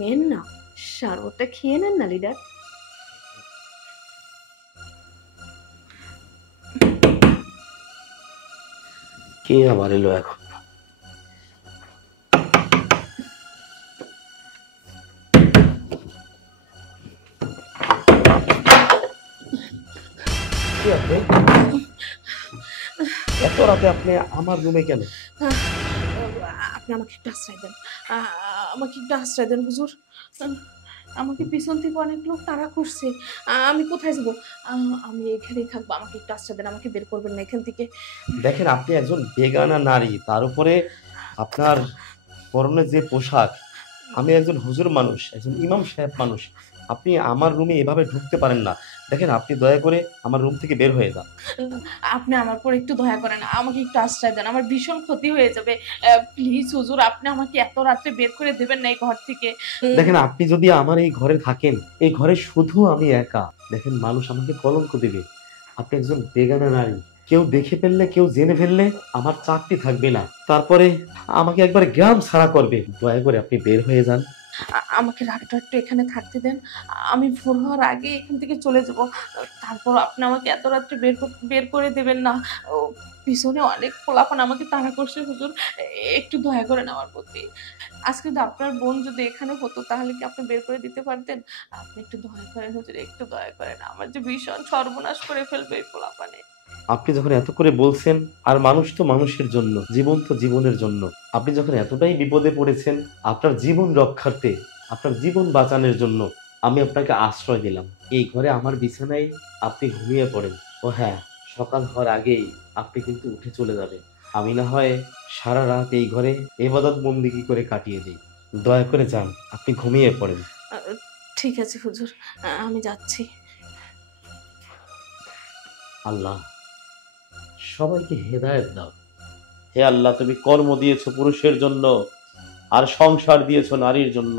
নেন না, শরবতটা খেয়ে নেন না লিডার। কে আবার এলো এখন? কি আপনি এত রাতে আপনি আমার রুমে কেন? আপনি আমাকে একটু আশ্রয় দেন, আমাকে একটু আশ্রয় দেন হুজুর। আমাকে পিছন থেকে অনেক লোক তাড়া করছে, আমি কোথায় যাবো? আমি এখানেই থাকবো, আমাকে একটু আশ্রয় দেন, আমাকে বের করবেন না এখান থেকে। দেখেন, আপনি একজন বেগানা নারী, তার উপরে আপনার পরনে যে পোশাক। আমি একজন হুজুর মানুষ, একজন ইমাম সাহেব মানুষ। আপনি আমার রুমে এভাবে ঢুকতে পারেন না। দেখেন, আপনি দয়া করে আমার রুম থেকে বের হয়ে যান। আপনি আমার পর একটু দয়া করেন, আমাকে একটু আশ্রয় দেন, আমার ভীষণ ক্ষতি হয়ে যাবে। প্লিজ হুজুর, আপনি আমাকে এত রাত্রে বের করে দেবেন না এই ঘর থেকে। দেখেন, আপনি যদি আমার এই ঘরে থাকেন, এই ঘরে শুধু আমি একা। দেখেন, মানুষ আমাকে কলঙ্ক দেবে। আপনি একজন বেগানা নারী, কেউ দেখে ফেললে, কেউ জেনে ফেললে আমার চাকরি থাকবে না। তারপরে আমাকে একবার গ্রাম ছাড়া করবে। দয়া করে আপনি বের হয়ে যান। আমাকে রাতটা একটু এখানে থাকতে দেন, আমি ভোর হওয়ার আগে এখান থেকে চলে যাব। তারপর আপনি আমাকে এত রাত্রে বের করে দেবেন না। ও, পিছনে অনেক পোলাপান আমাকে তাড়া করছে হুজুর, একটু দয়া করেন আমার প্রতি। আজকে যদি আপনার বোন যদি এখানে হতো তাহলে কি আপনি বের করে দিতে পারতেন? আপনি একটু দয়া করেন হুজুর, একটু দয়া করেন, আমার যে ভীষণ সর্বনাশ করে ফেলবে এই পোলাপানে। আপনি যখন এত করে বলছেন, আর মানুষ তো মানুষের জন্য, জীবন তো জীবনের জন্য। আপনি যখন এতটাই বিপদে পড়েছেন, আপনার জীবন রক্ষার্থে, আপনার জীবন বাঁচানোর জন্য আমি আপনাকে আশ্রয় দিলাম। এই ঘরে আমার বিছানায় আপনি ঘুমিয়ে পড়েন। ও হ্যাঁ, সকাল হওয়ার আগেই আপনি কিন্তু উঠে চলে যাবেন। আমি না হয় সারা রাত এই ঘরে এবাদত বন্দিগি করে কাটিয়ে দিই। দয়া করে যান, আপনি ঘুমিয়ে পড়েন। আহ, ঠিক আছে হুজুর, আমি যাচ্ছি। আল্লাহ, সবাইকে হেদায়েত দাও। হে আল্লাহ, তুমি কর্ম দিয়েছো পুরুষের জন্য, আর সংসার দিয়েছো নারীর জন্য।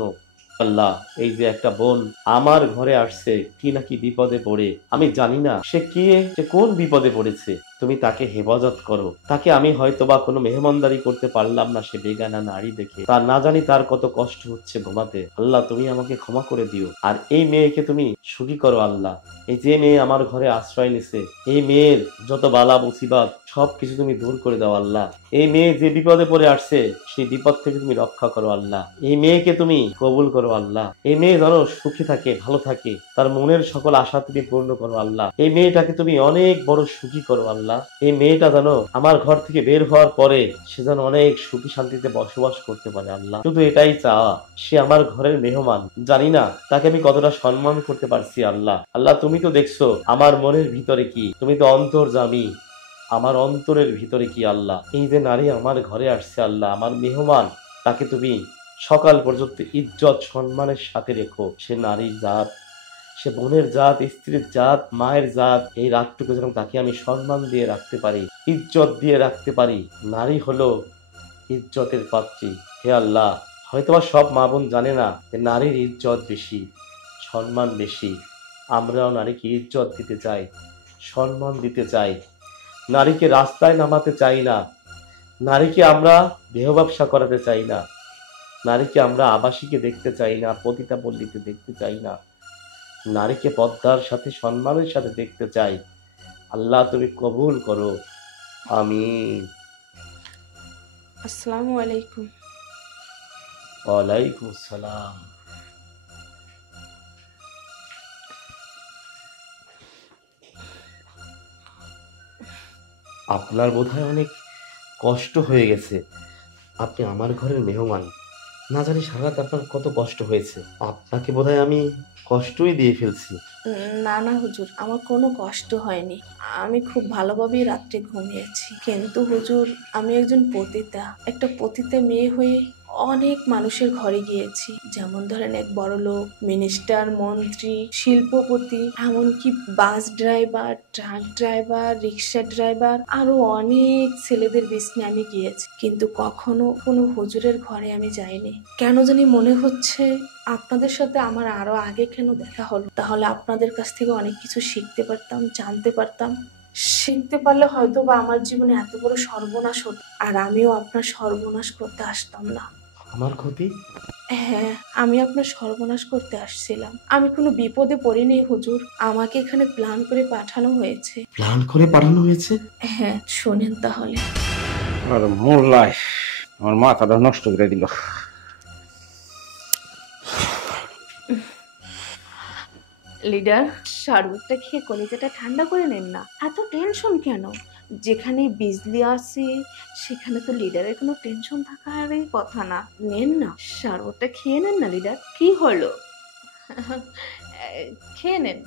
আল্লাহ, এই যে একটা বোন আমার ঘরে আসছে, কি নাকি বিপদে পড়ে, আমি জানি না সে কি, সে কোন বিপদে পড়েছে। তুমি তাকে হেফাজত করো। তাকে আমি হয়তোবা কোনো মেহমানদারি করতে পারলাম না, সে বেগানা নারী দেখে, তার না জানি তার কত কষ্ট হচ্ছে ঘুমাতে। আল্লাহ, তুমি আমাকে ক্ষমা করে দিও, আর এই মেয়েকে তুমি সুখী করো আল্লাহ। এই যে মেয়ে আমার ঘরে আশ্রয় নিছে, এই মেয়ের যত বালা মুসিবত সবকিছু তুমি দূর করে দাও আল্লাহ। এই মেয়ে যে বিপদে পড়ে আসছে, সেই বিপদ থেকে তুমি রক্ষা করো আল্লাহ। এই মেয়েকে তুমি কবুল করো আল্লাহ। এই মেয়ে যেন সুখী থাকে, ভালো থাকে, তার মনের সকল আশা তুমি পূর্ণ করো আল্লাহ। এই মেয়েটাকে তুমি অনেক বড় সুখী করো আল্লাহ। এই মেয়েটা যেন আমার ঘর থেকে বের হওয়ার পরে সে যেন অনেক সুখী শান্তিতে বসবাস করতে পারে আল্লাহ। শুধু এটাই চাওয়া। সে আমার ঘরের মেহমান, জানি না তাকে আমি কতটা সম্মান করতে পারছি আল্লাহ। আল্লাহ, তুমি তো দেখছো আমার মনের ভিতরে কি, তুমি তো অন্তর্যামী, আমার অন্তরের ভিতরে কি আল্লাহ। এই যে নারী আমার ঘরে আসছে আল্লাহ, আমার মেহমান, তাকে তুমি সকাল পর্যন্ত ইজ্জত সম্মানের সাথে রেখো। সে নারীর জাত, সে বোনের জাত, স্ত্রীর জাত, মায়ের জাত, এই রাতটুকু যেন তাকে আমি সম্মান দিয়ে রাখতে পারি, ইজ্জত দিয়ে রাখতে পারি। নারী হলো ইজ্জতের পাত্রী। হে আল্লাহ, হয়তোবা সব মা বোন জানে না যে নারীর ইজ্জত বেশি, সম্মান বেশি। আমরাও নারীকে ইজ্জত দিতে চাই, সম্মান দিতে চাই। নারীকে রাস্তায় নামাতে চাই না, নারীকে আমরা দেহ ব্যবসা করাতে চাই না, নারীকে আমরা আবাসিকে দেখতে চাই না, পতিতা পল্লীতে দেখতে চাই না। নারীকে পদ্মার সাথে, সম্মানের সাথে দেখতে চাই। আল্লাহ, তুমি কবুল করো। আমিন। আসসালামু আলাইকুম। ওয়ালাইকুম আসসালাম। আপনার বোধহয় অনেক কষ্ট হয়ে গেছে। আপনি আমার ঘরের মেহমান, না জানি সারা রাত আপনার কত কষ্ট হয়েছে। আপনাকে বোধহয় আমি কষ্টই দিয়ে ফেলছি। না না হুজুর, আমার কোনো কষ্ট হয়নি, আমি খুব ভালোভাবেই রাত্রে ঘুমিয়েছি। কিন্তু হুজুর, আমি একজন পতিতা, একটা পতিতা মেয়ে হয়ে অনেক মানুষের ঘরে গিয়েছি। যেমন ধরেন, এক বড়লোক, মিনিস্টার, মন্ত্রী, শিল্পপতি, এমনকি বাস ড্রাইভার, ট্রাক ড্রাইভার, রিক্সা ড্রাইভার, আরো অনেক ছেলেদের বিছনে আমি গিয়েছি, কিন্তু কখনো কোনো হুজুরের ঘরে আমি যাইনি। কেন জানি মনে হচ্ছে আপনাদের সাথে আমার আরো আগে কেন দেখা হলো, তাহলে আপনাদের কাছ থেকে অনেক কিছু শিখতে পারতাম, জানতে পারতাম। শিখতে পারলে হয়তো বা আমার জীবনে এত বড় সর্বনাশ হতো, আর আমিও আপনার সর্বনাশ করতে আসতাম না। আমার ক্ষতি? হ্যাঁ, আমি আপনার সর্বনাশ করতে আসছিলাম। আমি কোনো বিপদে পড়িনি হুজুর, আমাকে এখানে প্ল্যান করে পাঠানো হয়েছে। প্ল্যান করে পাঠানো হয়েছে? হ্যাঁ, শোনেন তাহলে। আর মোল্লায় আমার মাথাটা নষ্ট করে দিল। লিডার, শরবতটা খেয়ে কলিজাটা ঠান্ডা করে নেন না, এত টেনশন কেন? যেখানে বিজলি আছে সেখানে তো লিডারের কোনো টেনশন থাকারই কথা না। নেন না, শরবতটা খেয়ে নেন না লিডার। কি হলো? খেয়ে নেন।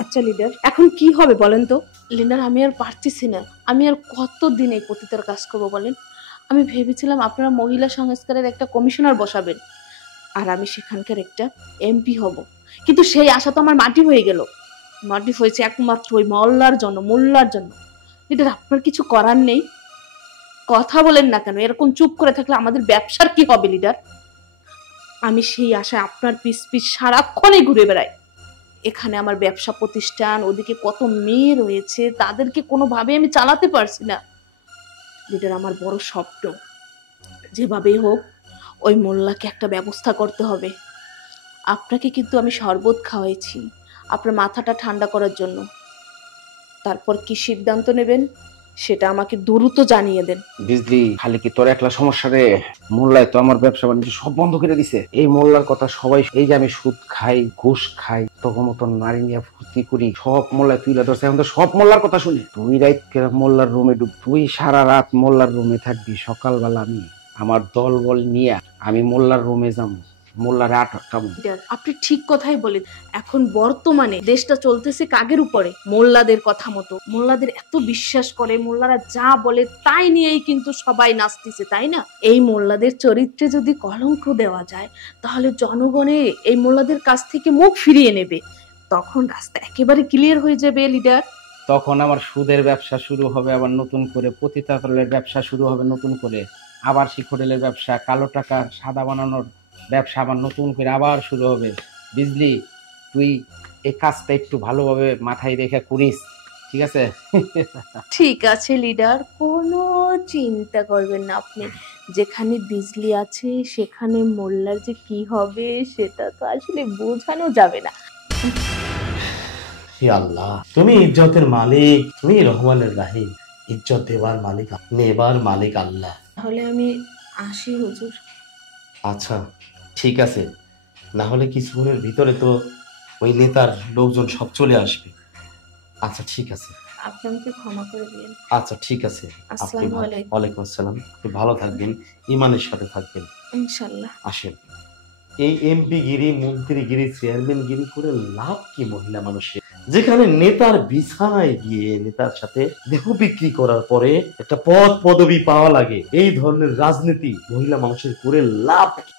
আচ্ছা লিডার, এখন কি হবে বলেন তো? লিডার, আমি আর পারতেছি না। আমি আর কতদিন এই পতিতার কাজ করবো বলেন? আমি ভেবেছিলাম আপনারা মহিলা সংস্কারের একটা কমিশনার বসাবেন আর আমি সেখানকার একটা এমপি হব, কিন্তু সেই আশা তো আমার মাটি হয়ে গেল। মাটি হয়েছে একমাত্র ওই মহল্লার জন্য, মোল্লার জন্য। লিডার, আপনার কিছু করার নেই? কথা বলেন না কেন? এরকম চুপ করে থাকলে আমাদের ব্যবসার কি হবে লিডার? আমি সেই আশায় আপনার পিছ পিছ সারাক্ষণই ঘুরে বেড়াই। এখানে আমার ব্যবসা প্রতিষ্ঠান, ওদিকে কত মেয়ে রয়েছে, তাদেরকে কোনোভাবে আমি চালাতে পারছি না। লিডার, আমার বড় স্বপ্ন, যেভাবেই হোক ওই মোল্লাকে একটা ব্যবস্থা করতে হবে। আপনাকে কিন্তু আমি শরবত খাওয়াইছি আপনার মাথাটা ঠান্ডা করার জন্য। তারপর কি সিদ্ধান্ত নেবেন সেটা আমাকে দ্রুত জানিয়ে দেন। বিজলি, খালি কি তোর একলা সমস্যা রে? মোল্লায় তো আমার ব্যবসা বাণিজ্য সব বন্ধ করে দিছে। এই মোল্লার কথা সবাই, এই যে আমি সুদ খাই, ঘুষ খাই, তখন মতো নারী নিয়ে ফুর্তি করি, সব মোল্লায় তুই ধরছে। এখন তো সব মোল্লার কথা শুনি। তুই রাত মোল্লার রুমে ঢুক, তুই সারা রাত মোল্লার রুমে থাকবি, সকালবেলা আমি আমার দল বল নিয়ে আমি মোল্লার রুমে যাবো, মোল্লারে আটকাবো। লিডার, আপনি ঠিক কথাই বলেন। এখন বর্তমানে দেশটা চলতেছে কাগের উপরে? মোল্লাদের কথা মতো। মোল্লাদের এত বিশ্বাস করে, মোল্লারা যা বলে তাই নিয়েই কিন্তু সবাই নাচতেছে, তাই না? এই মোল্লাদের চরিত্রে যদি কলঙ্ক দেওয়া যায় তাহলে জনগণে এই মোল্লাদের কাছ থেকে মুখ ফিরিয়ে নেবে। তখন রাস্তা একেবারে ক্লিয়ার হয়ে যাবে লিডার। তখন আমার সুদের ব্যবসা শুরু হবে আবার নতুন করে, পতিতালয়ের ব্যবসা শুরু হবে নতুন করে, আবার শিখরেলের ব্যবসা, কালো টাকার সাদা বানানোর ব্যবসা আবার নতুন করে আবার শুরু হবে। বুঝলি, তুই এই কাজটা একটু ভালোভাবে মাথায় রেখে করিস, ঠিক আছে? ঠিক আছে লিডার, কোনো চিন্তা করবেন না আপনি। যেখানে বিজলি আছে সেখানে মোল্লার যে কি হবে সেটা তো আসলে বোঝানো যাবে না। হে আল্লাহ, তুমি ইজ্জতের মালিক, তুমি রহমানের রাহিম। ইজ্জত দেবার মালিক, নেবার মালিক আল্লাহ। তাহলে আমি আসি হুজুর। আচ্ছা, ঠিক আছে। না হলে কিছুক্ষণের ভিতরে তো ওই নেতার লোকজন সব চলে আসবে। আচ্ছা ঠিক আছে। আপনি আমাকে ক্ষমা করে দিন। আচ্ছা ঠিক আছে। আপনি আসসালামু আলাইকুম। ওয়ালাইকুম আসসালাম। আপনি ভালো থাকবেন, ইমানের সাথে থাকবেন। ইনশাল্লাহ। আসেন। এই এমপি গিরি, মন্ত্রীগিরি, চেয়ারম্যান গিরি করে লাভ কি মহিলা মানুষের? যেখানে নেতার বিছানায় গিয়ে নেতার সাথে দেহ বিক্রি করার পরে একটা পদ পদবি পাওয়া লাগে, এই ধরনের রাজনীতি মহিলা মানুষের করে লাভ কি?